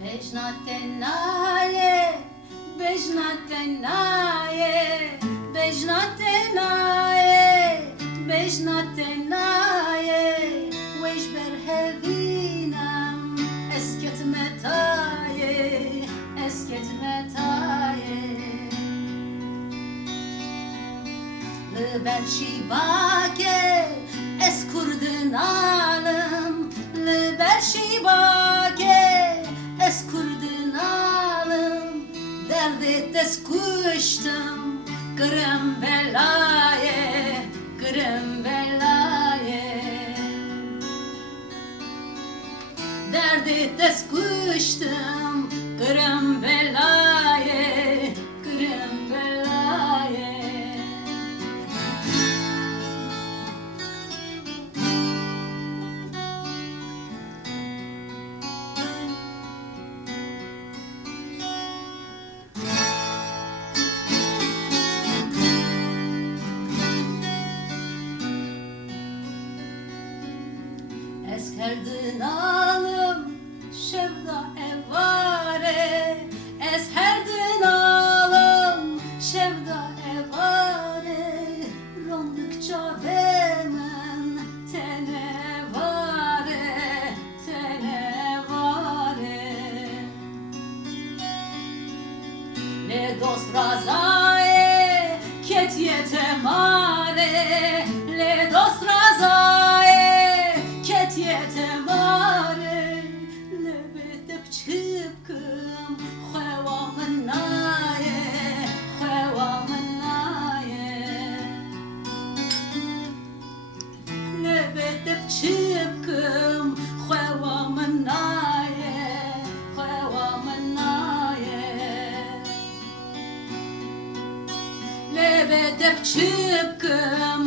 Bejnatenaye, bejnatenaye, bejnatenaye, bejnatenaye, weş berhevinam, esket metaye, esket metaye. Ber şibake, es kurdinalım, ber şibake, es kurdinalım, derdi tez kuştum, kırım belaye, kırım belaye. Derdi tez kuştum, kırım belaye, kırım belaye. Eskerdin alım, şevda evare. Eskerdin alım, şevda evare. Rondıkça bemen, tene vare, tene vare. Ne dost razaye, ket yetemare. Le dost razaye, yetemare, lebedep çıpkım, xevamın naye, xevamın naye. Lebedep çıpkım, xevamın naye, xevamın naye. Lebedep çıpkım,